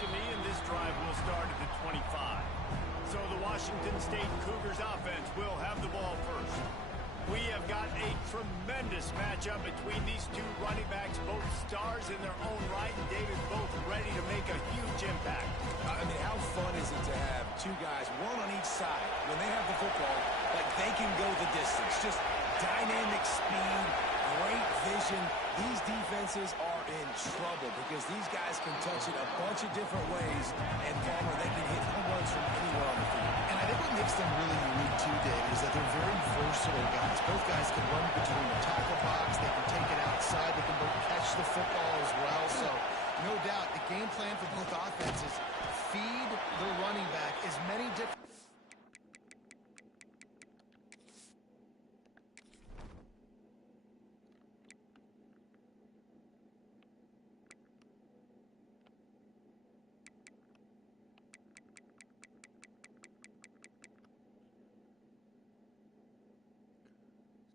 to me, and this drive will start at the 25. So the Washington State Cougars offense will have the ball first. We have got a tremendous matchup between these two running backs, both stars in their own right, and David, both ready to make a huge impact. I mean, how fun is it to have two guys, one on each side, when they have the football, like they can go the distance. Just dynamic speed, great vision. These defenses are in trouble because these guys can touch it a bunch of different ways, and Palmer, they can hit home runs from anywhere on the field. And I think what makes them really unique too, Dave, is that they're very versatile guys. Both guys can run between the tackle box, they can take it outside, they can both catch the football as well. So no doubt the game plan for both offenses, feed the running back as many different...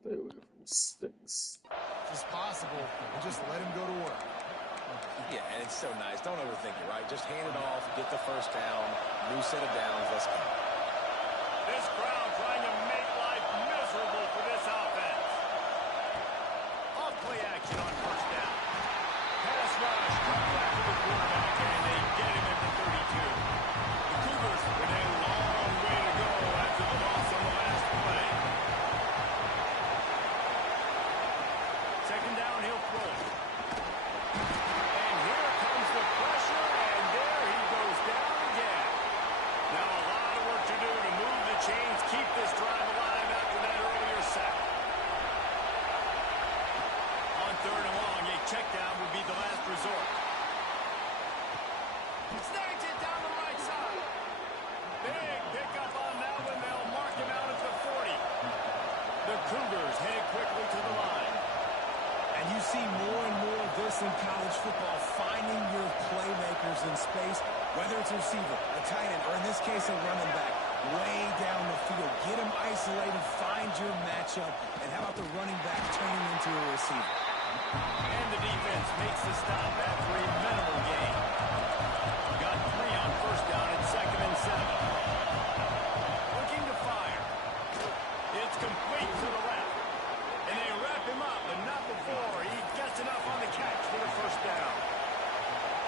Stay away from sticks. as possible and just let him go to work. Yeah, and it's so nice. Don't overthink it, right? Just hand it off, get the first down, new set of downs, let's go. This crowd trying to make life miserable for this offense. Off play action on first down. Pass rush, coming back to the quarterback, and they get him at the 32. The Cougars with a long way to go after the loss on the last play. Second down, he'll throw it. And here comes the pressure, and there he goes down again. Now a lot of work to do to move the chains, keep this drive alive after that earlier sack. On third and long, a check down would be the last resort. Snags it down the right side. Big pickup on that one. They'll mark him out at the 40. The Cougars head quickly to the line. And you see more and more of this in college football, finding your playmakers in space, whether it's a receiver, a tight end, or in this case a running back, way down the field. Get them isolated, find your matchup, and how about the running back turning into a receiver? And the defense makes the stop after a minimal gain. Got 3 on first down at 2nd and 7. Looking to fire. It's complete to the left. And they wrap him up, but not before he gets enough on the catch for the first down.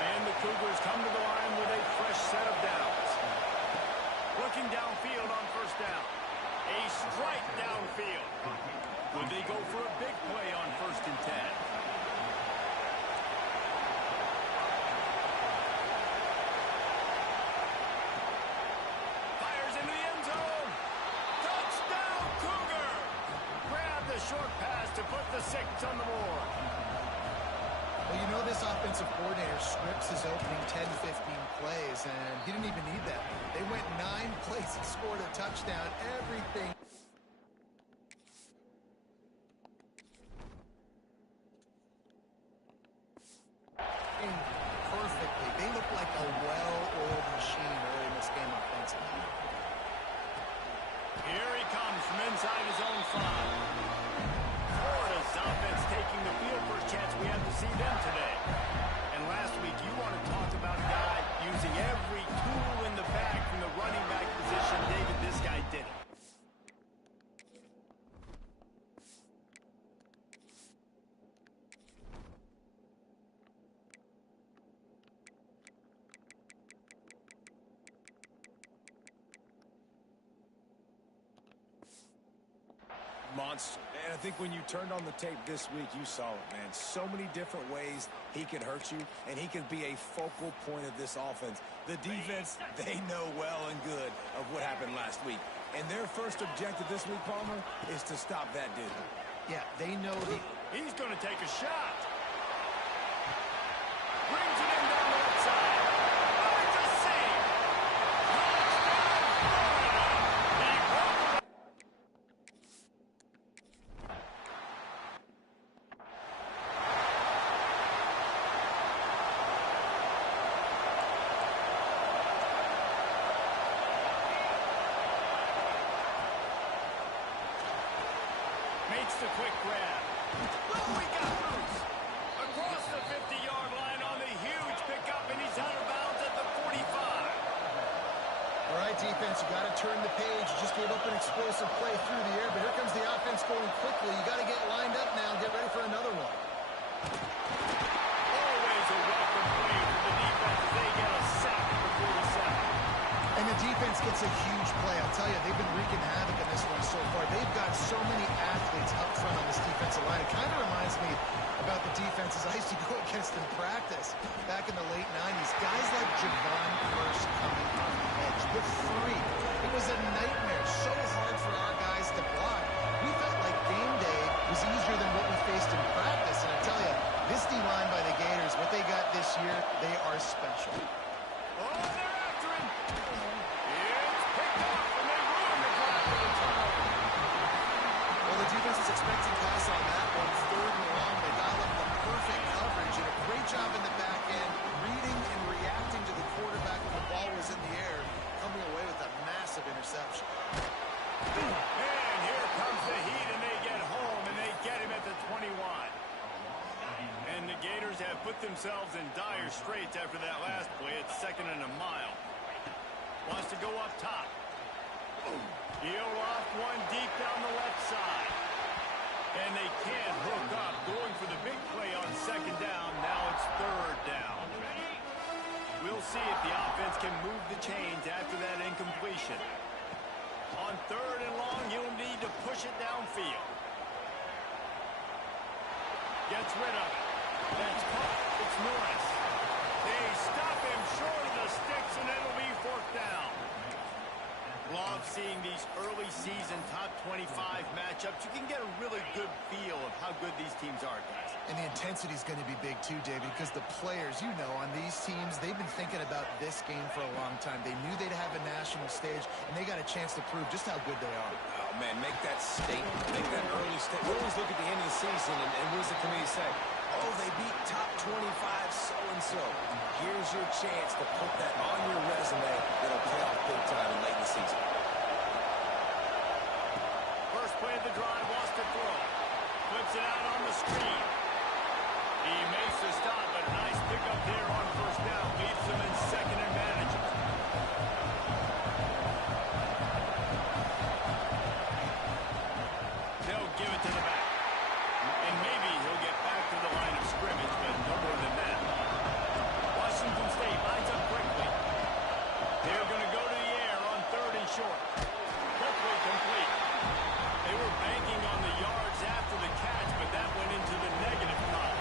And the Cougars come to the line with a fresh set of downs. Looking downfield on first down. A strike downfield. Would they go for a big play on 1st and 10? Fires into the end zone. Touchdown, Cougar! Grab the short pass to put the 6 on the board. Well, you know this offensive coordinator scripts his opening 10, 15 plays, and he didn't even need that. They went 9 plays and scored a touchdown. Everything. Perfectly. They look like a well-oiled machine early in this game offensively. Here he comes from inside his own 5. Florida's offense taking the field. First chance we have to see them today. And last week, you want to talk about a guy using every tool in the bag from the running back position. David, this guy did it. Monster. And I think when you turned on the tape this week, you saw it, man. So many different ways he can hurt you, and he can be a focal point of this offense. The defense, they know well and good of what happened last week. And their first objective this week, Palmer, is to stop that dude. Yeah, they know the... He's going to take a shot. Brings it in down the left side. Finds a seam. Touchdown, Florida. He broke it. Makes the quick grab. Oh, we got loose. Across the 50-yard line on the huge pickup, and he's out of bounds at the defense. You got to turn the page. You just gave up an explosive play through the air, but here comes the offense going quickly. You got to get lined up now and get ready for another one. Always a welcome play from the defense as they get a sack before the 7. And the defense gets a huge play. I'll tell you, they've been wreaking havoc in this one so far. They've got so many athletes up front on this defensive line. It kind of reminds me about the defenses I used to go against in practice back in the late 90s. Guys like Javon Curse coming off the edge, the 3. It was a nightmare. So hard for our guys to block. We felt like game day was easier than what we faced in practice. And I tell you, this D-line by the Gators, what they got this year, they are special. Oh, they're after him. It's picked up, and they ruined the drive with a turnover. Well, the defense was expecting pass on that one. 3rd and long. They dialed up the perfect coverage and a great job in the back end, reading and reacting to the quarterback when the ball was in the air, coming away with a massive interception. And here comes the Heat, and they get home, and they get him at the 21. And the Gators have put themselves in dire straits after that last play. It's 2nd and a mile. Wants to go up top. He'll off one deep down the left side. And they can't hook up. Going for the big play on 2nd down. Now it's 3rd down. We'll see if the offense can move the chains after that incompletion. On 3rd and long, you'll need to push it downfield. Gets rid of it. That's caught. It's Norris. They stop him short of the sticks, and it'll be 4th down. Love seeing these early season top 25 matchups. You can get a really good feel of how good these teams are, guys. And the intensity is going to be big too, David, because the players, you know, on these teams, they've been thinking about this game for a long time. They knew they'd have a national stage, and they got a chance to prove just how good they are. Oh, man, make that statement. Make that early statement. We always look at the end of the season, and what does the committee say? Oh, they beat top 25 so-and-so. Here's your chance to put that on your resume that'll pay off big time in late in the season. First play of the drive, wants to throw. Flips it out on the screen. He makes the stop, but a nice pickup there on 1st down. Leaves them in 2nd and manageable. They'll give it to the back. And maybe he'll get back to the line of scrimmage, but no more than that. Washington State lines up quickly. They're going to go to the air on 3rd and short. Quickly complete. They were banking on the yards after the catch, but that went into the negative column.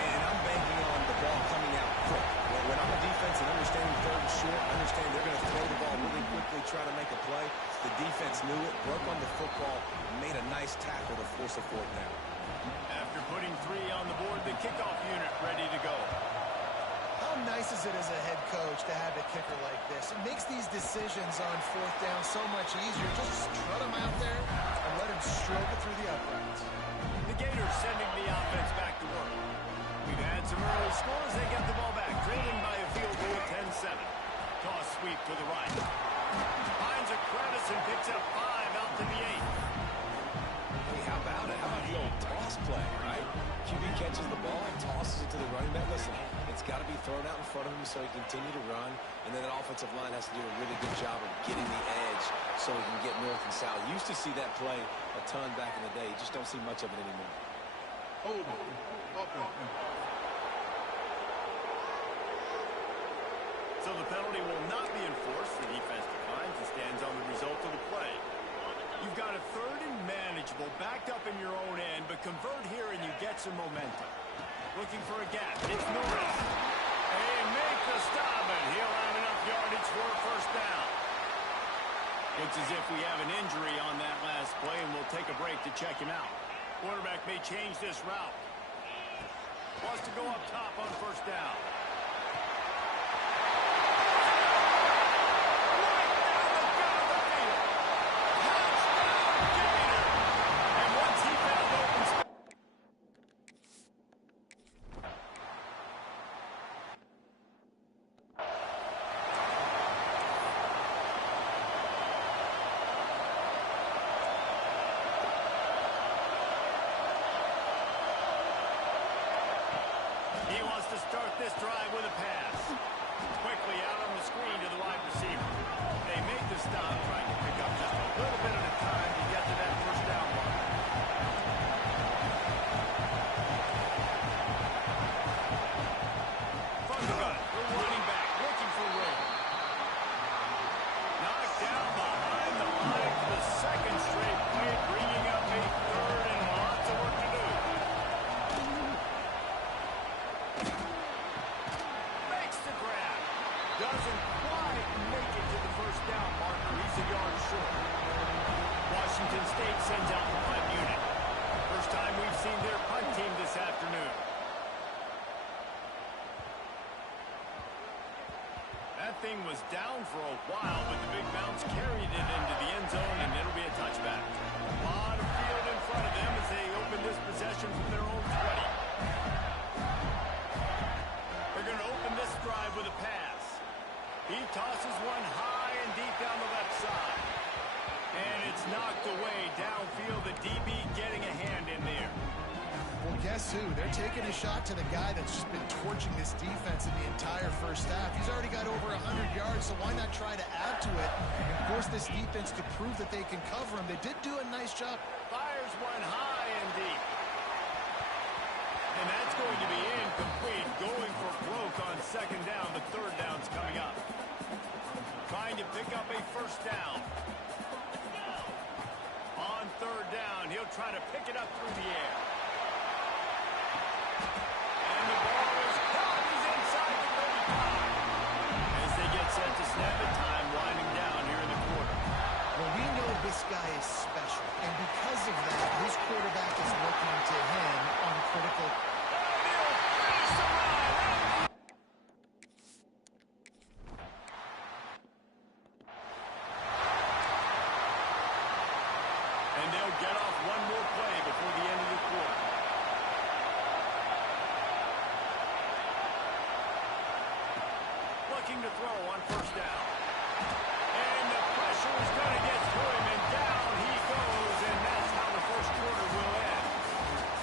And I'm banking on the ball coming out quick. When I'm a defense and understanding 3rd and short, understand they're going to throw the ball really quickly, try to make a play. The defense knew it, broke on the football, made a nice tackle to force a 4th down. After putting 3 on the board, the kickoff unit ready to go. How nice is it as a head coach to have a kicker like this? It makes these decisions on 4th down so much easier. Just strut him out there and let him stroke it through the uprights. The Gators sending the offense back to work. We've had some early scores. They get the ball back, trailing by a field goal at 10-7. Toss sweep to the right. Finds a crevice and picks up 5 out to the 8. Hey, how about it? How about the old toss play, right? QB catches the ball and tosses it to the running back. Listen, it's got to be thrown out in front of him so he can continue to run. And then the offensive line has to do a really good job of getting the edge so he can get north and south. Used to see that play a ton back in the day. You just don't see much of it anymore. Hold on. Okay. So the penalty will not be enforced. The defense declines and stands on the result of the play. You've got a 3rd and manageable, backed up in your own end, but convert here and you get some momentum. Looking for a gap. It's Norris. They make the stop, and he'll have enough yardage for a 1st down. Looks as if we have an injury on that last play, and we'll take a break to check him out. Quarterback may change this route. Wants to go up top on 1st down. He wants to start this drive with a pass. Quickly out on the screen to the wide receiver. They make the stop, trying to pick up just a little bit at a time to get to that first down mark. From the gun, the running back looking for room. Knocked down behind the line for the second straight play, bringing up a third and lots of work to do. Makes the grab. Doesn't quite make it to the first down marker. He's a yard short. Washington State sends out the punt unit. First time we've seen their punt team this afternoon. That thing was down for a while, but the big bounce carried it into the end zone, and it'll be a touchback. A lot of field in front of them as they open this possession from their own 20. They're going to open this drive with a pass. He tosses one high and deep down the left side. And it's knocked away downfield. The DB getting a hand in there. Well, guess who? They're taking a shot to the guy that's just been torching this defense in the entire first half. He's already got over 100 yards, so why not try to add to it and force this defense to prove that they can cover him? They did do a nice job. Fires one high and deep. And that's going to be incomplete. Going for broke on second down. The third down's coming up. Trying to pick up a first down. On third down, he'll try to pick it up through the air. And the ball is caught. He's inside the 35. As they get set to snap it, time winding down here in the quarter. Well, we know this guy is special, and because of that, his quarterback is looking to him on critical. And they'll get off one more play before the end of the quarter. Looking to throw on first down. And the pressure is going to get through him, and down he goes, and that's how the first quarter will end.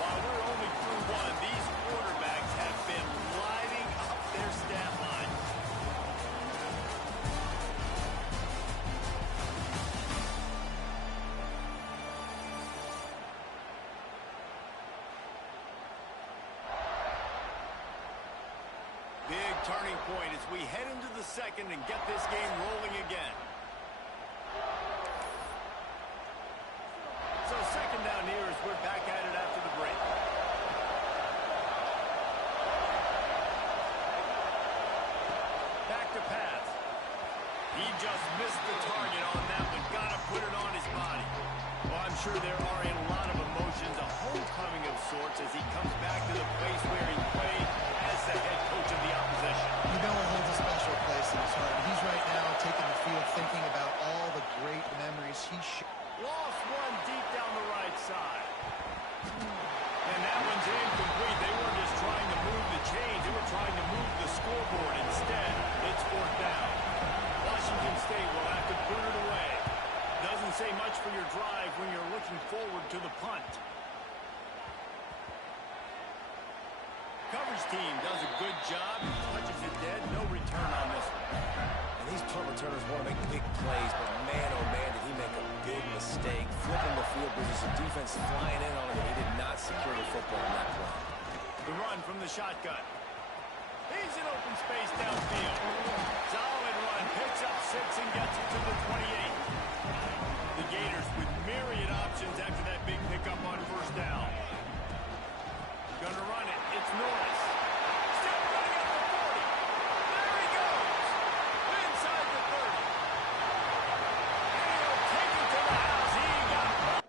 While we're only through one, these quarterbacks have been lighting up their stat line. Big turning point as we head into the second and get this game rolling again. So second down here as we're back at it after the break. Back to pass. He just missed the target on that one. Got to put it on his body. Well, I'm sure there are a lot of emotions, a homecoming of sorts as he comes back to the place where he played as the head coach of the opposition. You know it holds a special place in his heart. He's right now taking the field thinking about all the great memories he Lost one deep down the right side. And that one's incomplete. They weren't just trying to move the chains. They were trying to move the scoreboard. Instead, it's fourth down. Washington State will have to boot it away. Doesn't say much for your drive when you're looking forward to the punt. Coverage team does a good job. Touches it dead. No return on this one. And these punt returners want to make big plays, but man, oh man, did he make a big mistake. Flipping the field position, defense flying in on him, and he did not secure the football in that play. The run from the shotgun. He's in open space downfield. Solid run. Picks up 6 and gets it to the 28. The Gators with myriad options after that big pickup on first down. Gonna run it. It's Norris. Still running at the 40. There he goes. Inside the 30. And he'll take it to the house. He got it.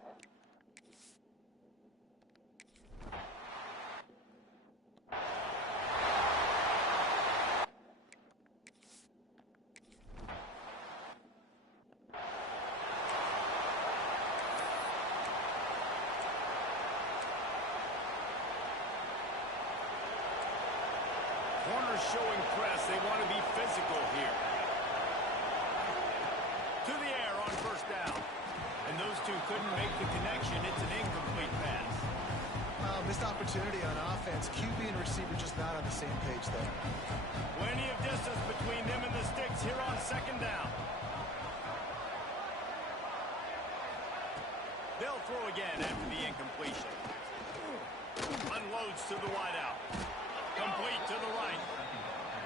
Corners showing press. They want to be physical here. To the air on first down. And those two couldn't make the connection. It's an incomplete pass. missed opportunity on offense. QB and receiver just not on the same page there. Plenty of distance between them and the sticks here on second down. again after the incompletion. Unloads to the wideout. Complete to the right.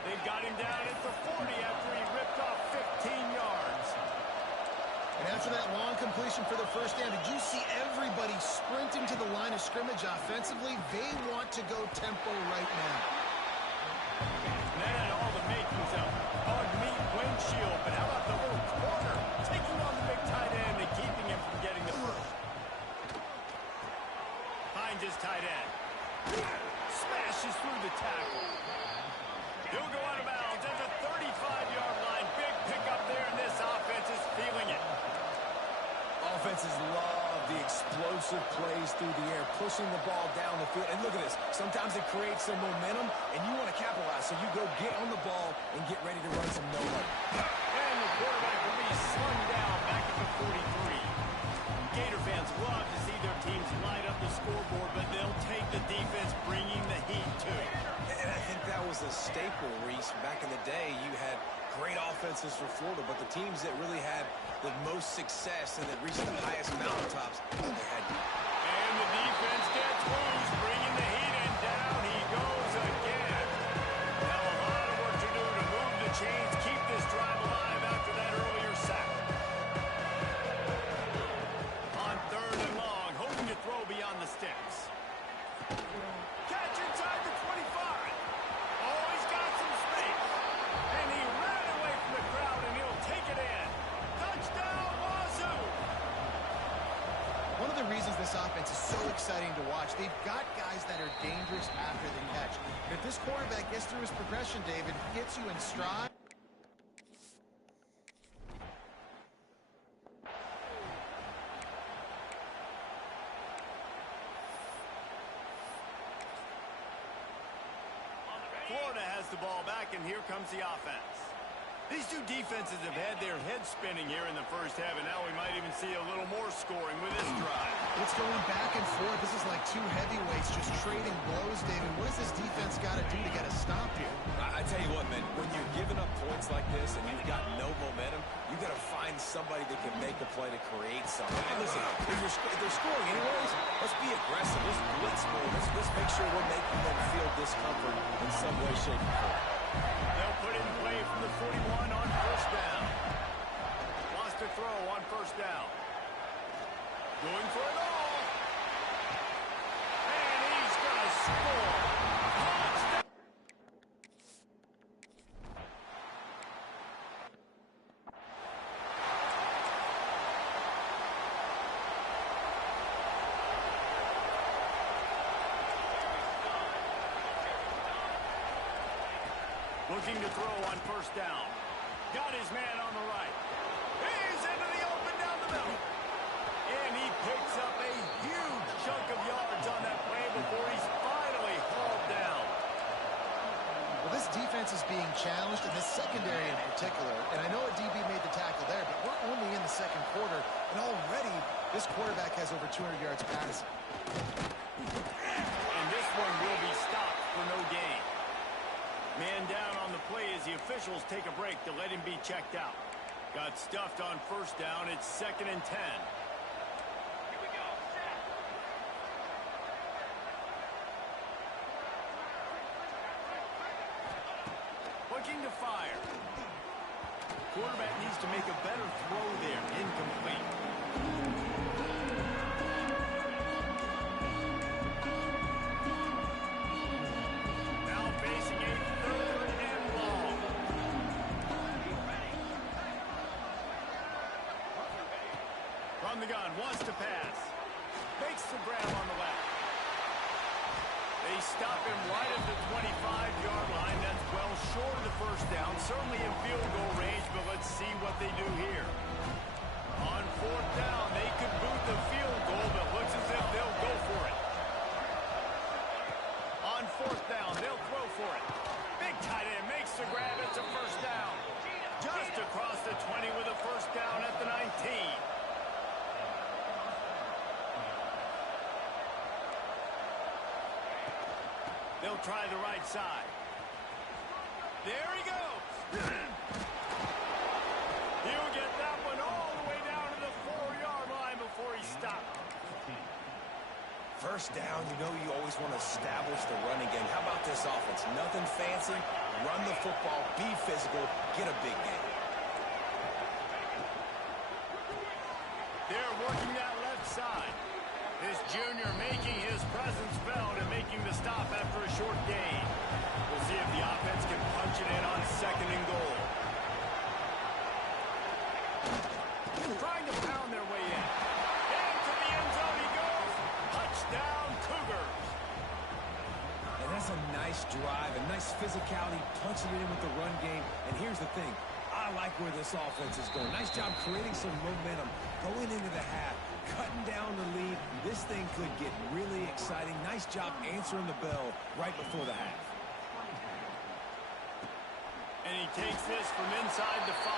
They've got him down at the 40 after he ripped off 15 yards. And after that long completion for the first down, did you see everybody sprinting to the line of scrimmage offensively? They want to go tempo right now. That had all the makings of hog meat windshield, but how about the little corner taking on the big tight end and keeping him from getting the first? Finds his tight end. Smashes through the tackle. He'll go out of bounds at the 35-yard line. Big pickup there, and this offense is feeling it. Offenses love the explosive plays through the air, pushing the ball down the field. And look at this. Sometimes it creates some momentum, and you want to capitalize. So you go get on the ball and get ready to run some no-look. And the quarterback will be slung down back at the 43. Gator fans love to see their teams light up the scoreboard, but they'll take the defense bringing the heat too. And I think that was a staple, Reese. Back in the day, you had great offenses for Florida, but the teams that really had the most success and that reached the highest mountaintops, they had. And the defense gets loose, bringing the heat, and down he goes again. Now a lot of work to do to move the chains, keep this drive alive after that earlier sack. On 3rd and long, hoping to throw beyond the sticks. Catch inside the 25. Oh, he's got some space. And he ran away from the crowd, and he'll take it in. Touchdown, Wazzu! One of the reasons this offense is so exciting to watch, they've got guys that are dangerous after the catch. If this quarterback gets through his progression, David, gets you in stride. Florida has the ball back, and here comes the offense. These two defenses have had their heads spinning here in the first half, and now we might even see a little more scoring with this drive. It's going back and forth. This is like two heavyweights just trading blows, David. What does this defense got to do to get a stop here? I tell you what, man, when you're giving up points like this and you've got no momentum, you got to find somebody that can make a play to create something. And listen, if they're scoring anyways, let's be aggressive. Let's blitz more. Let's make sure we're making them feel discomfort in some way, shape, or form. They'll put in play from the 41 on first down. Wants to throw on first down. Going for it all. And he's going to score. Touchdown. Looking to throw on first down. Got his man on the right. He's into the open down the middle. And he picks up a huge chunk of yards on that play before he's finally hauled down. Well, this defense is being challenged, and this secondary in particular. And I know a DB made the tackle there, but we're only in the second quarter, and already this quarterback has over 200 yards passing. And this one will be stopped for no gain. Man down on the play as the officials take a break to let him be checked out. Got stuffed on first down. It's 2nd and 10. Looking to fire. Quarterback needs to make a better throw there. Incomplete. Now facing a 3rd and long. From the gun, wants to pass. Makes the grab on the left. They stop him right at the 25-yard line. That's well short of the first down. Certainly in field goal range, but let's see what they do here. On 4th down, they could boot the field goal, but looks as if they'll go for it. On 4th down, they'll throw for it. Big tight end makes the grab. It's a first down. Just across the 20 with a first down at the 19. They'll try the right side. There he goes. He'll get that one all the way down to the 4-yard line before he stopped. first down, you know you always want to establish the running game. How about this offense? Nothing fancy. Run the football, be physical, get a big gain. They're working that left side. This junior making his presence felt and making the stop after a short gain. We'll see if the offense can punch it in on 2nd and goal. Trying to pound their way in. Into the end zone he goes. Touchdown, Cougars. And that's a nice drive, a nice physicality, punching it in with the run game. And here's the thing. I like where this offense is going. Nice job creating some momentum, going into the half, cutting down the lead. This thing could get really exciting. Nice job answering the bell right before the half. And he takes this from inside the 5.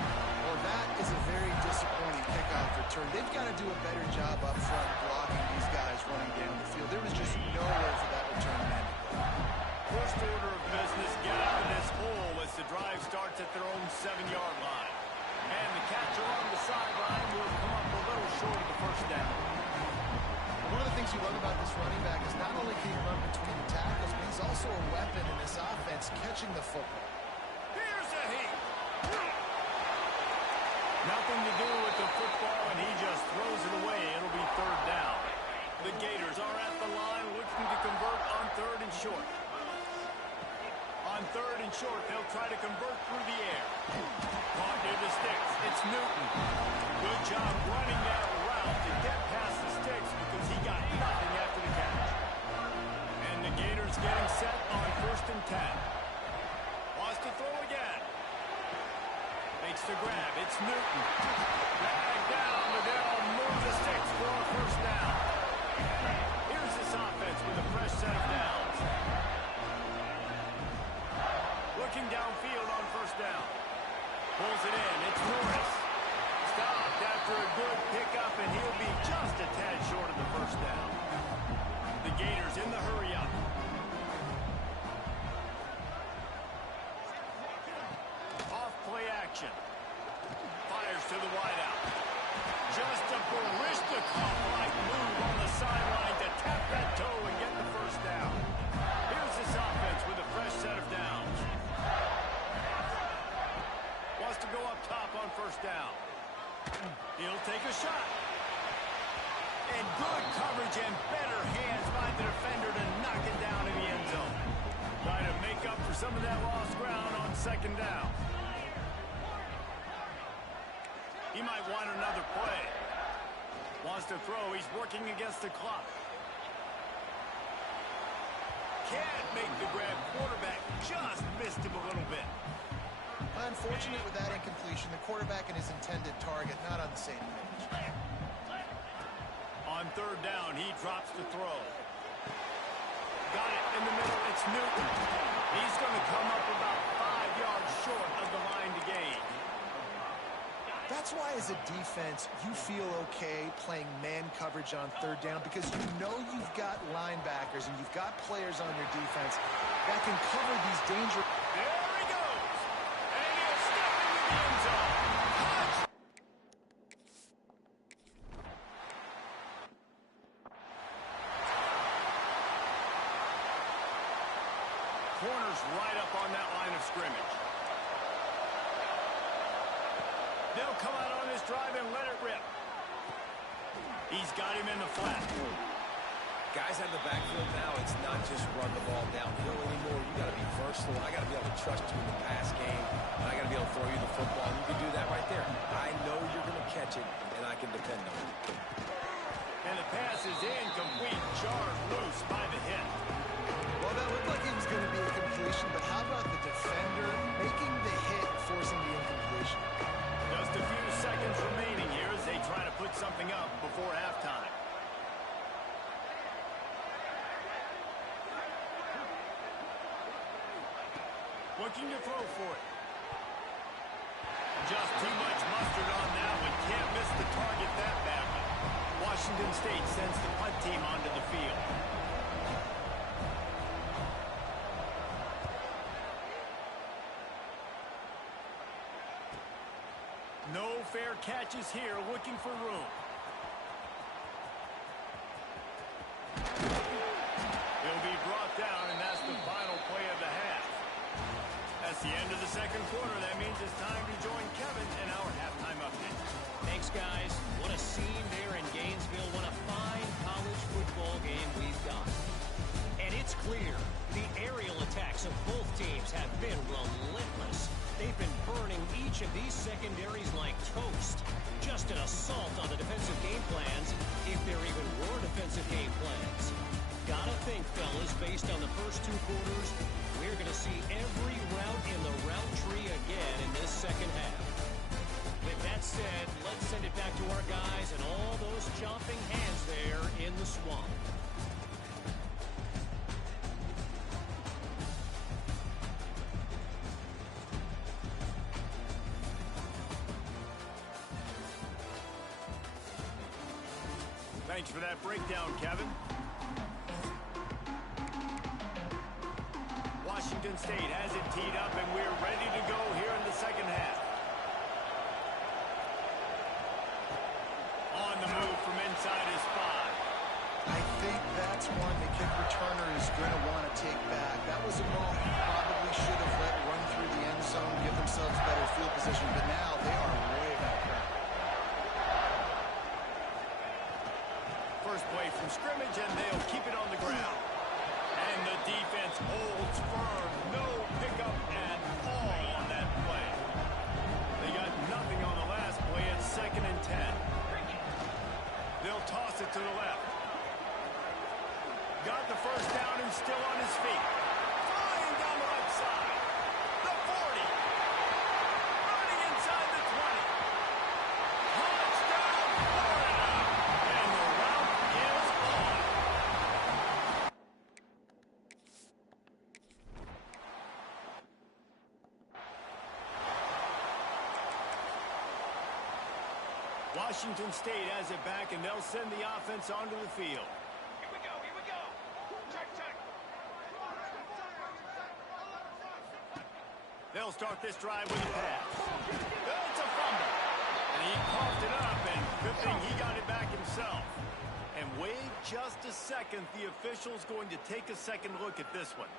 Well, that is a very disappointing kickoff return. They've got to do a better job up front blocking these guys running down the field. There was just nowhere for that return man to go. First order of business, get out of this hole as the drive starts at their own 7-yard line. And the catch along the sideline will come up a little short of the first down. One of the things you love about this running back is not only can he run between the tackles, but he's also a weapon in this offense catching the football. Here's a heat. Nothing to do with the football, and he just throws it away. It'll be 3rd down. The Gators are at the line looking to convert on 3rd and short. On 3rd and short, they'll try to convert through the air. Caught near the sticks. It's Newton. Good job running that route to get past the sticks because he got nothing after the catch. And the Gators getting set on 1st and 10. Wants to throw again. Makes the grab. It's Newton. Back down, but they'll move the sticks for a 1st down. Here's this offense with a fresh set of downs. Looking downfield on 1st down. Pulls it in. It's Norris. Stopped after a good pickup, and he'll be just a tad short of the 1st down. The Gators in the hurry up. Off play action. Fires to the wideout. Just a Barishnikov-like move on the sideline to tap that toe and get the 1st down. Here's this offense with a fresh set of downs. Wants to go up top on 1st down. He'll take a shot. And good coverage and better hands by the defender to knock it down in the end zone. Trying to make up for some of that lost ground on 2nd down. He might want another play. Wants to throw. He's working against the clock. Can't make the grab. Quarterback just missed him a little bit. Unfortunate with that incompletion. The quarterback and his intended target not on the same page. On 3rd down, he drops the throw. Got it in the middle. It's Newton. He's going to come up about 5 yards short of the line to gain. That's why as a defense, you feel okay playing man coverage on 3rd down because you know you've got linebackers and you've got players on your defense that can cover these dangerous... There he goes. And he'll step into the end zone. Touch. Corner's right up on that line of scrimmage. They'll come out on this drive and let it rip. He's got him in the flat. Guys out of the backfield now, it's not just run the ball downhill anymore. You got to be versatile. I got to be able to trust you in the pass game, and I got to be able to throw you the football. And you can do that right there. I know you're going to catch it, and I can depend on it. And the pass is incomplete. Jarred loose by the hit. Well, that looked like it was going to be a completion, but how about the defender making the hit and forcing the incompletion? Just a few seconds remaining here as they try to put something up before halftime. Looking to throw for it. Just too much mustard on that one. Can't miss the target that badly. Washington State sends the punt team onto the field. No fair catches here, looking for room. It's the end of the second quarter. That means it's time to join Kevin in our halftime update. Thanks, guys. What a scene there in Gainesville. What a fine college football game we've got. And it's clear the aerial attacks of both teams have been relentless. They've been burning each of these secondaries like toast. Just an assault on the defensive game plans, if there even were defensive game plans. Gotta think, fellas, based on the first two quarters, we're going to see every route in the route tree again in this second half. With that said, let's send it back to our guys and all those chomping hands there in the swamp. Thanks for that breakdown, Kevin. Washington State has it teed up, and we're ready to go here in the second half. On the move from inside his 5. I think that's one the kick returner is going to want to take back. That was a ball he probably should have let run through the end zone, give themselves better field position, but now they are way back there. First play from scrimmage, and they'll keep it on the ground. And the defense holds firm. No pickup at all on that play. They got nothing on the last play. It's 2nd and 10. They'll toss it to the left. Got the first down and still on his feet. Flying down the right side. The 40. Running inside the 20. Touchdown, Florida. And the route is on. Washington State has it back, and they'll send the offense onto the field. Here we go, here we go. Check, check. They'll start this drive with a pass. It's a fumble. And he coughed it up, and good thing he got it back himself. And wait just a second. The official's going to take a second look at this one.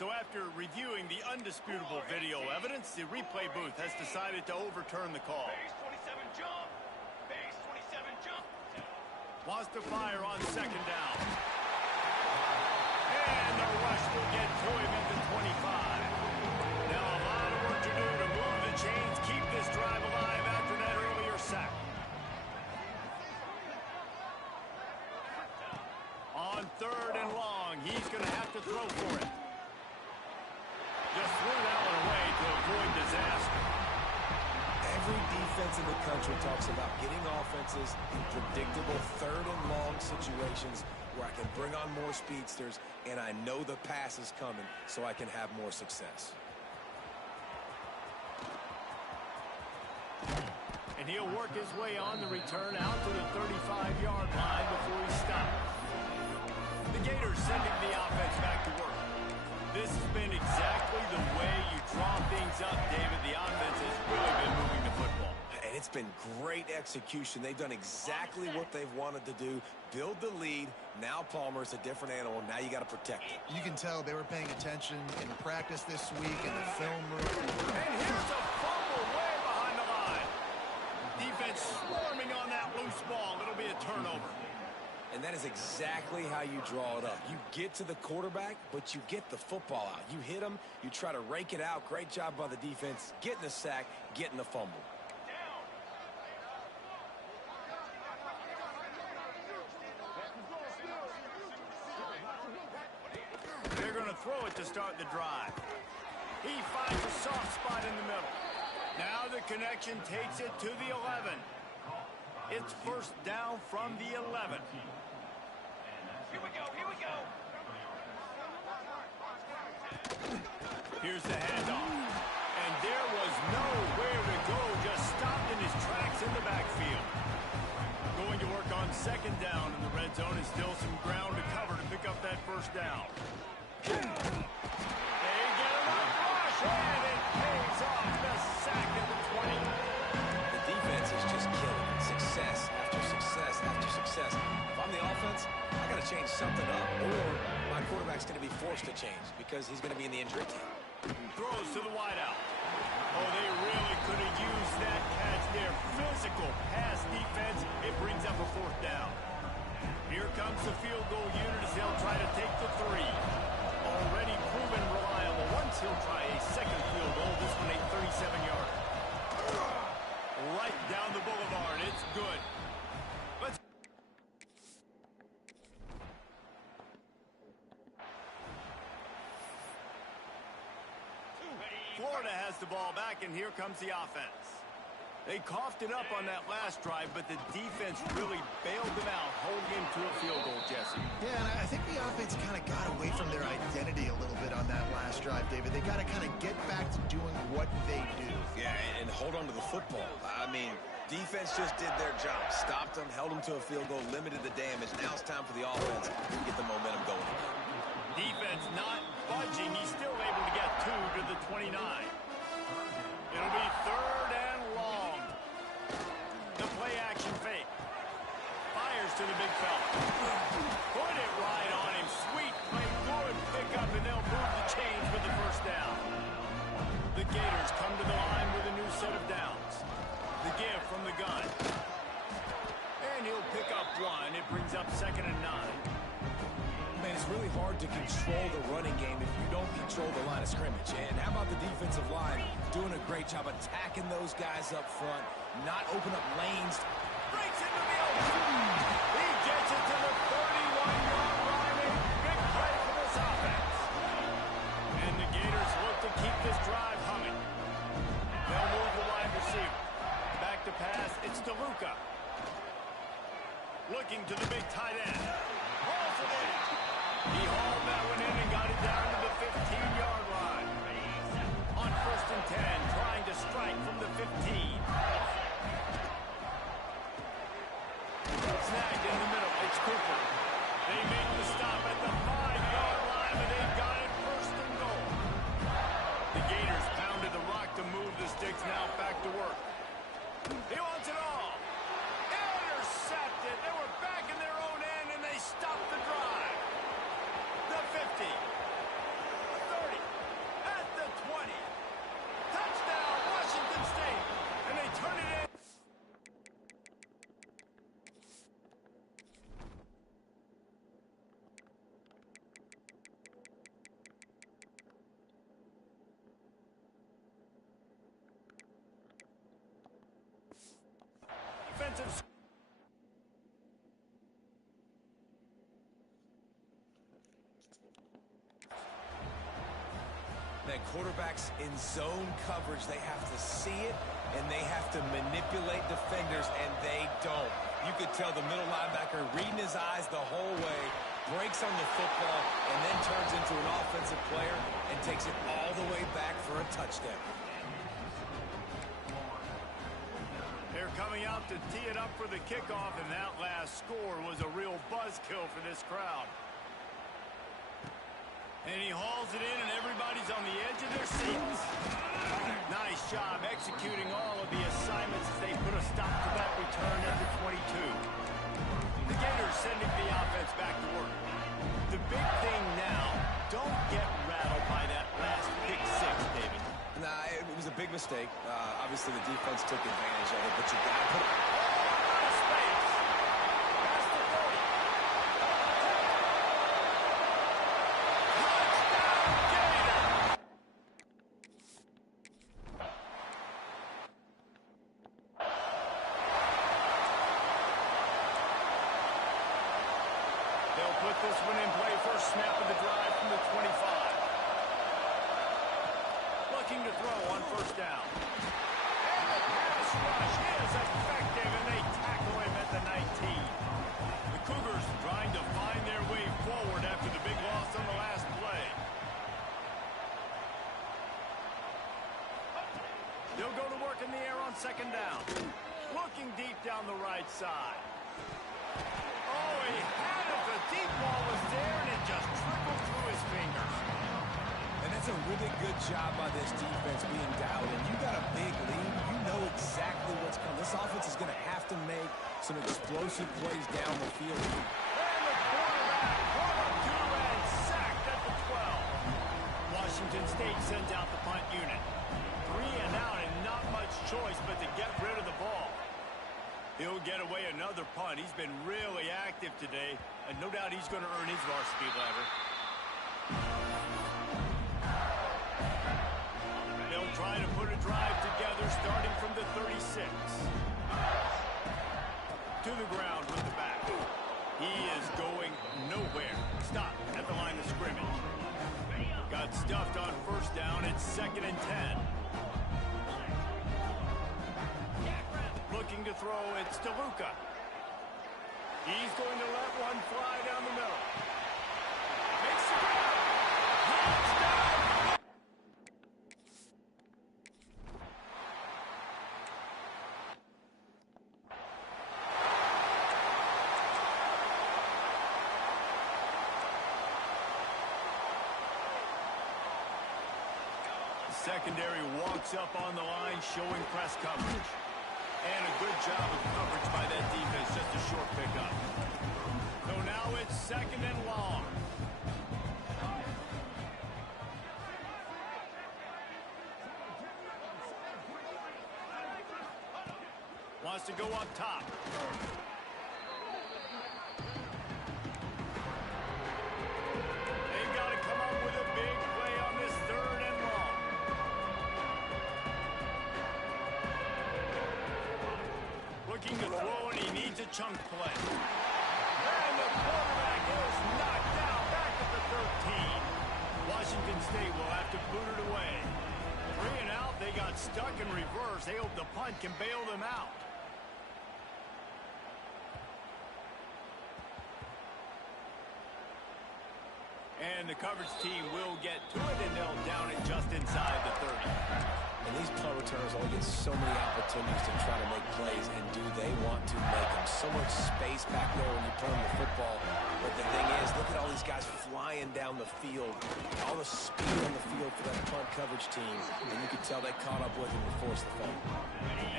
So after reviewing the undisputable video evidence, the replay booth has decided to overturn the call. Base 27 jump. Base 27 jump. Wants to fire on 2nd down. And the rush will get to him at the 25. Now a lot of work to do to move the chains, keep this drive alive after that earlier sack. On 3rd and long, he's going to have to throw for it. Just threw that one away to avoid disaster. Every defense in the country talks about getting offenses in predictable 3rd and long situations where I can bring on more speedsters and I know the pass is coming so I can have more success. And he'll work his way on the return out to the 35-yard line before he stops. The Gators sending the offense back to work. This has been exactly the way you draw things up, David. The offense has really been moving the football. And it's been great execution. They've done exactly what they've wanted to do. Build the lead. Now Palmer's a different animal. Now you got to protect it. You can tell they were paying attention in practice this week in the film room. And here's a fumble way behind the line. Defense swarming on that loose ball. It'll be a turnover. And that is exactly how you draw it up. You get to the quarterback, but you get the football out. You hit him, you try to rake it out. Great job by the defense, getting the sack, getting the fumble. They're going to throw it to start the drive. He finds a soft spot in the middle. Now the connection takes it to the 11. It's 1st down from the 11. Here we go, here we go. Here's the handoff. And there was nowhere to go, just stopped in his tracks in the backfield. Going to work on 2nd down in the red zone, and still some ground to cover to pick up that 1st down. They get him up rush, and it pays off the something up, or my quarterback's going to be forced to change because he's going to be in the injury team. Throws to the wideout. Oh, they really could have used that catch there. Physical pass defense. It brings up a fourth down. Here comes the field goal unit as they'll try to take the three. Already proven reliable. Once he'll try a second field goal. This one a 37-yarder. Right down the boulevard. It's good. Let's. Florida has the ball back, and here comes the offense. They coughed it up on that last drive, but the defense really bailed them out, holding him to a field goal, Jesse. Yeah, and I think the offense kind of got away from their identity a little bit on that last drive, David. They got to kind of get back to doing what they do. Yeah, and hold on to the football. I mean, defense just did their job. Stopped them, held them to a field goal, limited the damage. Now it's time for the offense to get the momentum going again. Defense not budging. He's still able to get 2 to the 29. It'll be 3rd and long. The play action fake. Fires to the big fella. Put it right on him. Sweet play. Good pickup, and they'll move the chains with the first down. The Gators come to the line with a new set of downs. The give from the gun. And he'll pick up 1. It brings up 2nd and 9. Man, it's really hard to control the running game if you don't control the line of scrimmage. And how about the defensive line doing a great job attacking those guys up front, not open up lanes. Breaks into the open. He gets it to the 31-yard line. A big play for this offense. And the Gators look to keep this drive humming. They'll move the wide receiver. Back to pass. It's DeLuca. Looking to the big tight end. Hauls it in. He hauled that one in and got it down to the 15-yard line. On 1st and 10, trying to strike from the 15. Snagged in the middle. It's Cooper. They make the stop at the 5-yard line, but they've got it 1st and goal. The Gators pounded the rock to move the sticks. Now back to work. He wants it all. Intercepted. They were back in their own end, and they stopped the drive. The 50. 30. At the 20. Touchdown, Washington State. And they turn it in. Defensive. That quarterbacks in zone coverage, they have to see it, and they have to manipulate defenders, and they don't. You could tell the middle linebacker reading his eyes the whole way, breaks on the football, and then turns into an offensive player and takes it all the way back for a touchdown. They're coming out to tee it up for the kickoff, and that last score was a real buzzkill for this crowd. And he hauls it in, and everybody's on the edge of their seats. Nice job executing all of the assignments as they put a stop to that return at the 22. The Gators sending the offense back to work. The big thing now, don't get rattled by that last pick 6, David. Nah, it was a big mistake. Obviously, the defense took advantage of it, but you got to put it. Out of space. Past the 30. They'll put this one in play. First snap of the drive from the 25. Looking to throw on 1st down. And the pass rush is effective, and they tackle him at the 19. The Cougars trying to find their way forward after the big loss on the last play. They'll go to work in the air on 2nd down. Looking deep down the right side. Oh, he had it. The deep ball was there, and it just trickled through his fingers. And that's a really good job by this defense being dialed in. You got a big lead. You know exactly what's coming. This offense is going to have to make some explosive plays down the field. And the quarterback Washington State sends out the punt unit. 3 and out and not much choice but to get rid of the ball. He'll get away another punt. He's been really active today, and no doubt he's going to earn his varsity letter. They'll try to put a drive together starting from the 36. To the ground with the back. He is going nowhere. Stop at the line of scrimmage. Got stuffed on first down. It's 2nd and 10. Looking to throw, it's DeLuca. He's going to let one fly down the middle. Makes the grab. Touchdown! Secondary walks up on the line, showing press coverage. And a good job of coverage by that defense, just a short pickup. So now it's 2nd and long. Wants to go up top. They've got to come up with a big play on this 3rd and long. Looking to throw, and he needs a chunk play. And the quarterback is knocked down back at the 13. Washington State will have to boot it away. 3 and out, they got stuck in reverse. They hope the punt can bail them out. And the coverage team will get to it, and they'll down it just inside the 30. And these punt returners only get so many opportunities to try to make plays, and do they want to make them? So much space back there when you play the football. But the thing is, look at all these guys flying down the field. All the speed on the field for that punt coverage team. And you can tell they caught up with him and forced the fumble.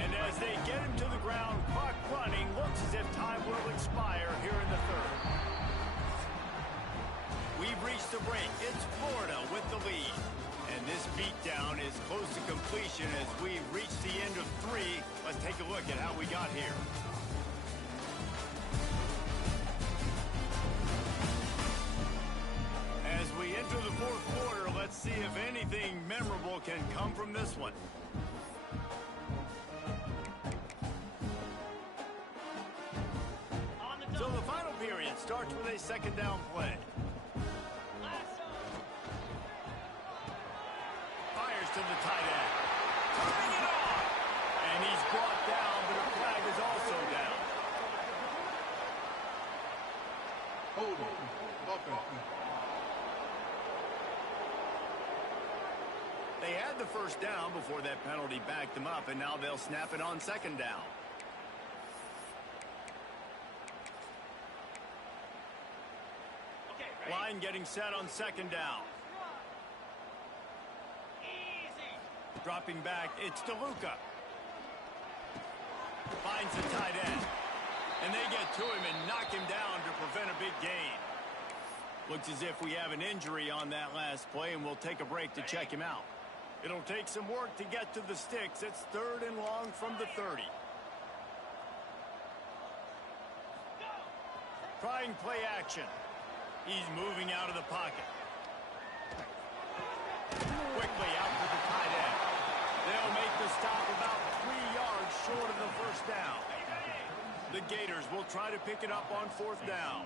And as they get him to the ground, clock running, looks as if time will expire here in the 3rd. We've reached the break. It's Florida with the lead. And this beatdown is close to completion as we've reached the end of 3. Let's take a look at how we got here. As we enter the 4th quarter, let's see if anything memorable can come from this one. So the final period starts with a 2nd down play. To the tight end. Turning it on. And he's brought down, but a flag is also down. Holding. Offense. They had the first down before that penalty backed them up, and now they'll snap it on 2nd down. Line getting set on 2nd down. Dropping back, it's DeLuca. Finds the tight end. And they get to him and knock him down to prevent a big gain. Looks as if we have an injury on that last play, and we'll take a break to check him out. It'll take some work to get to the sticks. It's 3rd and long from the 30. Trying play action. He's moving out of the pocket. Quickly out to the tight end. They'll make the stop about 3 yards short of the first down. The Gators will try to pick it up on 4th down.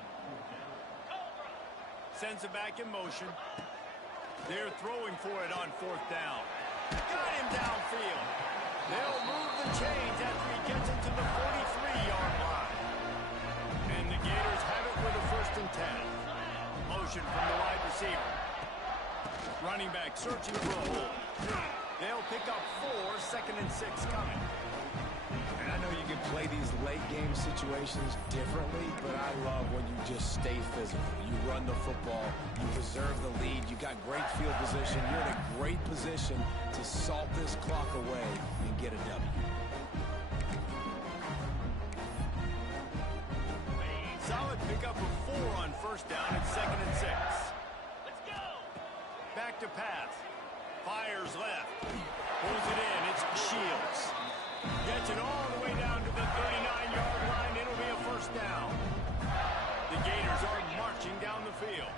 Sends it back in motion. They're throwing for it on 4th down. Got him downfield. They'll move the chains after he gets into the 43-yard line. And the Gators have it with a 1st and 10. Motion from the wide receiver. Running back searching for a hole. They'll pick up 4, 2nd and 6 coming. And I know you can play these late game situations differently, but I love when you just stay physical. You run the football, you preserve the lead, you got great field position, you're in a great position to salt this clock away and get a W. Solid pickup of 4 on first down at 2nd and 6. Let's go. Back to pass. Fires left. Pulls it in. It's Shields. Gets it all the way down to the 39-yard line. It'll be a first down. The Gators are marching down the field.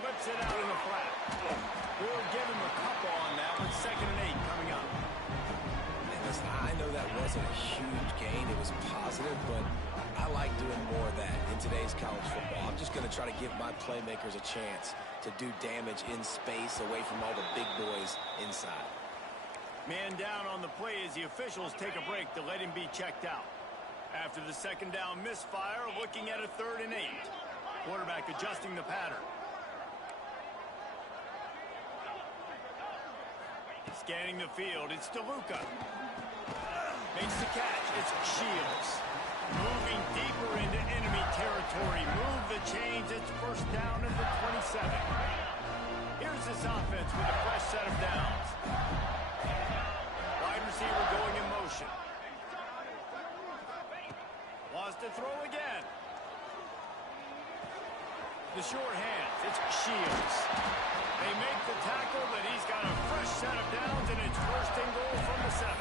Flips it out in the flat. We'll give him a couple on that one. 2nd and 8 coming up. And listen, I know that wasn't a huge gain. It was positive, but I like doing more of that in today's college football. I'm just going to try to give my playmakers a chance to do damage in space away from all the big boys inside. Man down on the play as the officials take a break to let him be checked out. After the 2nd down misfire, looking at a 3rd and 8. Quarterback adjusting the pattern. Scanning the field, it's DeLuca. Makes the catch, it's Shields. Moving deeper into enemy territory. Move the chains, it's first down at the 27. Here's this offense with a fresh set of downs. Wide receiver going in motion. Wants to throw again. The short hands, it's Shields. They make the tackle, but he's got a fresh set of downs, and it's 1st and goal from the 7.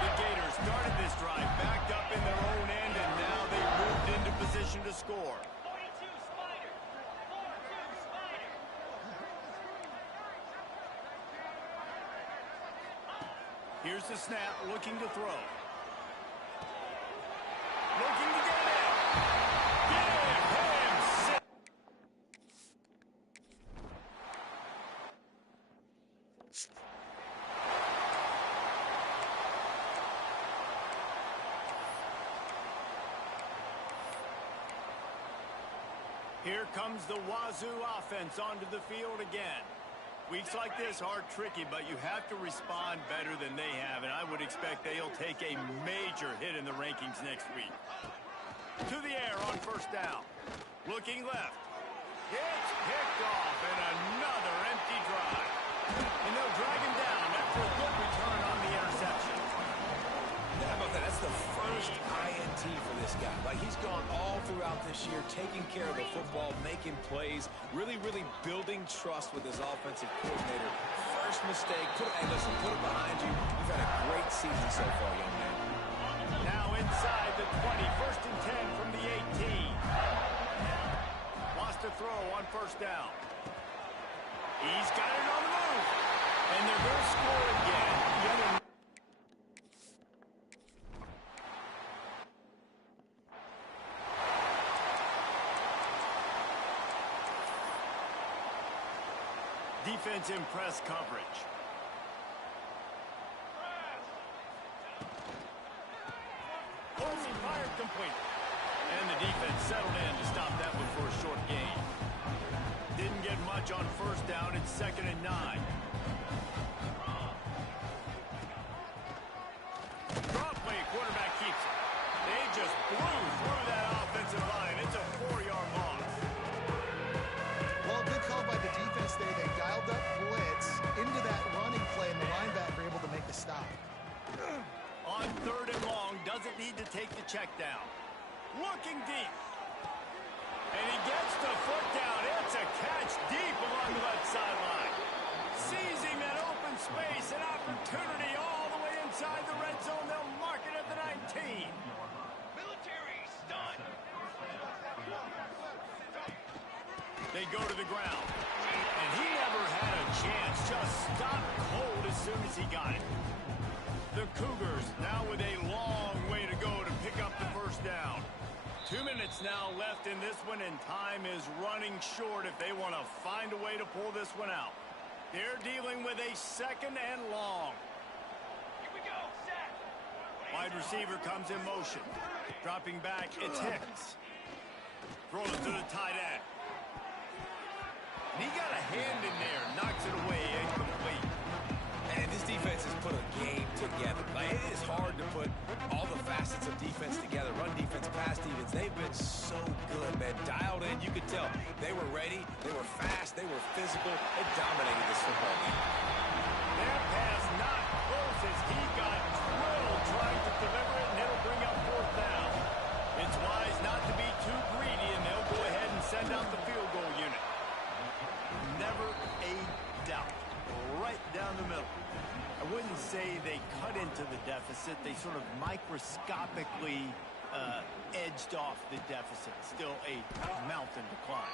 The Gators started this drive backed up in their own end, and now they've moved into position to score. Here's the snap, looking to throw. Looking to get it. Give him 6. Here comes the Wazzu offense onto the field again. Weeks like this are tricky, but you have to respond better than they have, and I would expect they'll take a major hit in the rankings next week. To the air on first down. Looking left. It's picked off, and another empty drive. And they'll drag him down after a good return on the interception. How about that? That's the first INT for this guy. Like, he's gone all throughout this year, taking care of the football, making plays, really building trust with his offensive coordinator. First mistake, hey, listen, put it behind you. You've had a great season so far, young man. Now inside the 20, 1st and 10 from the 18. Wants to throw on first down. He's got it on the move. And they're going to score again. The other defense in press coverage. Forcing fired complete. And the defense settled in to stop that one for a short gain. Didn't get much on first down. It's 2nd and 9. Draw play, quarterback keeps it. They just blew through that offensive line. It's a 4-yard loss. Well, good call by the defense there. They dialed up blitz into that running play, and the linebacker able to make the stop. On 3rd and long, doesn't need to take the check down. Looking deep. And he gets the foot down. It's a catch deep along the left sideline. Seizing that open space, an opportunity all the way inside the red zone. They'll mark it at the 19. Military stun. They go to the ground. And he never had a chance. Just stopped cold as soon as he got it. The Cougars now with a long way to go to pick up the first down. 2 minutes now left in this one, and time is running short if they want to find a way to pull this one out. They're dealing with a 2nd and long. Here we go, set. Wide receiver comes in motion. Dropping back, it's Hicks. Throws to the tight end. And he got a hand in there, knocks it away, incomplete. And this defense has put a game together. Like, it is hard to put all the facets of defense together. Run defense, pass defense. They've been so good, man. Dialed in. You could tell they were ready. They were fast. They were physical. They dominated this football game. Their pass not close as he got drilled trying to deliver it, and it'll bring up 4th down. It's wise not to be too greedy, and they'll go ahead and send wouldn't say they cut into the deficit. They sort of microscopically edged off the deficit. Still a mountain to climb.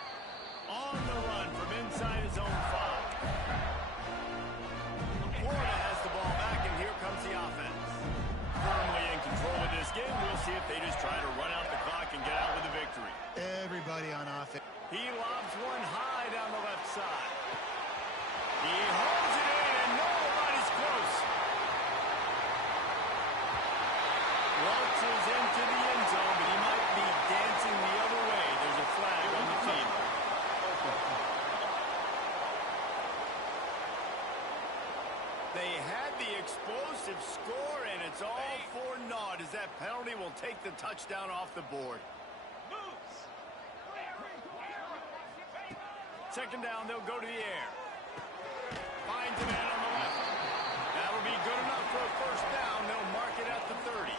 On the run from inside his own 5. Florida has the ball back, and here comes the offense. Firmly in control of this game. We'll see if they just try to run out the clock and get out with a victory. Everybody on offense. He lobs one high down the left side. He holds it in, and nobody's close. Waltzes into the end zone, but he might be dancing the other way. There's a flag on the team. They had the explosive score, and it's all for naught as that penalty will take the touchdown off the board. Second down, they'll go to the air. Finds a man on the left. That'll be good enough for a first down. They'll mark it at the 30.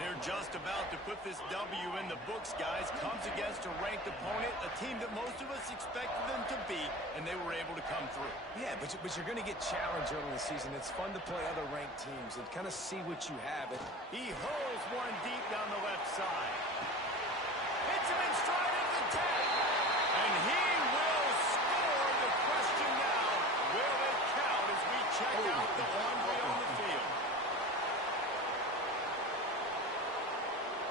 They're just about to put this W in the books, guys. Comes against a ranked opponent, a team that most of us expected them to beat, and they were able to come through. Yeah, but you're going to get challenged early in the season. It's fun to play other ranked teams and kind of see what you have. He holds one deep down the left side. Hits him in stride at the 10. And he will score. The question now, will it count as we check out the laundry on the field?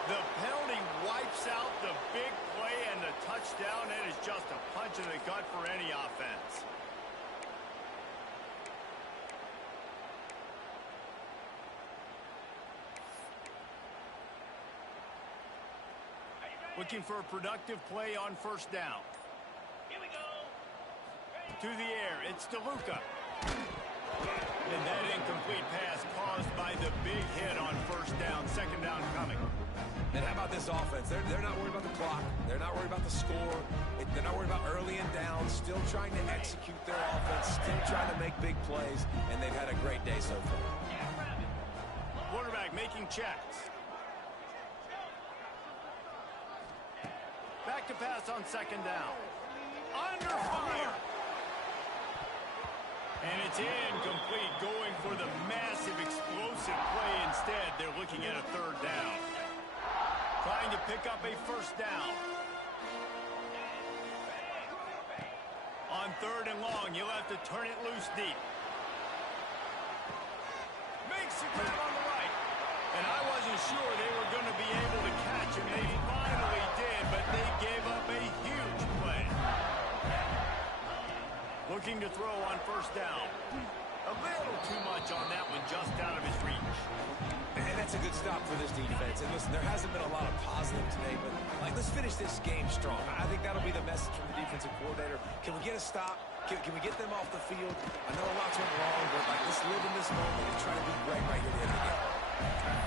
The penalty wipes out the big play and the touchdown. It is just a punch in the gut for any offense. Looking for a productive play on first down. Here we go. To the air, it's DeLuca. And that incomplete pass caused by the big hit on first down. Second down coming. And how about this offense? They're not worried about the clock. They're not worried about the score. They're not worried about early and down. Still trying to execute their offense. Still trying to make big plays. And they've had a great day so far. Quarterback making checks. Back to pass on second down. Under fire. And it's incomplete, going for the massive explosive play instead. They're looking at a third down. Trying to pick up a first down. On third and long, you'll have to turn it loose deep. Makes a grab on the right. And I wasn't sure they were going to be able to catch him. They finally did, but they gave up a huge play. Looking to throw on first down. A little too much on that one, just out of his reach. And that's a good stop for this defense. And listen, there hasn't been a lot of positive today, but let's finish this game strong. I think that'll be the message from the defensive coordinator. Can we get a stop? Can we get them off the field? I know a lot's went wrong, but let's live in this moment and try to be great right here at the end of the game.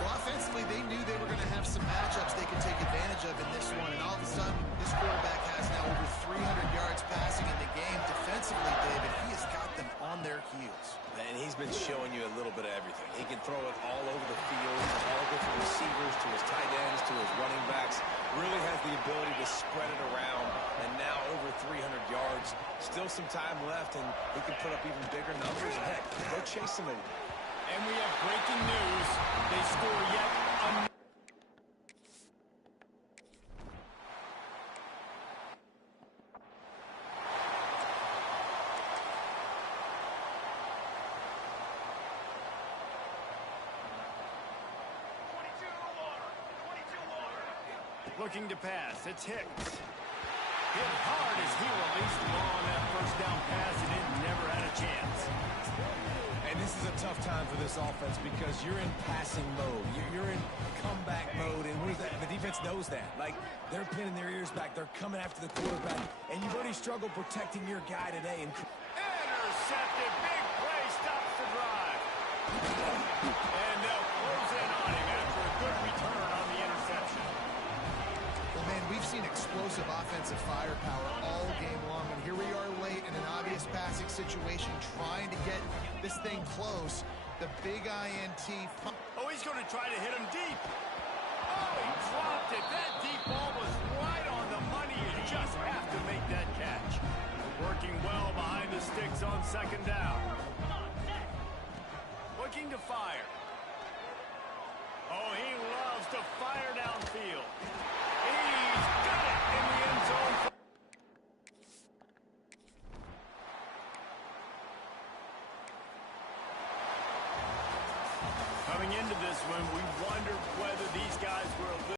Well, offensively, they knew they were going to have some matchups they could take advantage of in this one, and all of a sudden, this quarterback has now over 300 yards passing in the game. Defensively, David, he has got them on their heels. And he's been showing you a little bit of everything. He can throw it all over the field, all different receivers, to his tight ends, to his running backs. Really has the ability to spread it around, and now over 300 yards. Still some time left, and he can put up even bigger numbers. And heck, go chase him. And we have breaking news. They score yet another. Looking to pass. It's Hicks. Hit hard as he released the ball on that first down pass, and it never had a chance. And this is a tough time for this offense because you're in passing mode. You're in comeback mode, and what is that? The defense knows that. Like, they're pinning their ears back. They're coming after the quarterback, and you've already struggled protecting your guy today. Intercepted. Big play. Stops the drive. And they'll close in on him after a good return on the interception. Well, man, we've seen explosive offensive firepower all game long, and here we are late in an obvious passing situation trying to get this thing close. The big INT. Oh, he's going to try to hit him deep. Oh, he dropped it. That deep ball was right on the money. You just have to make that catch. Working well behind the sticks on second down. looking to fire. Oh, he loves to fire downfield. He's got it in the end zone. Coming into this one, we wondered whether these guys were a little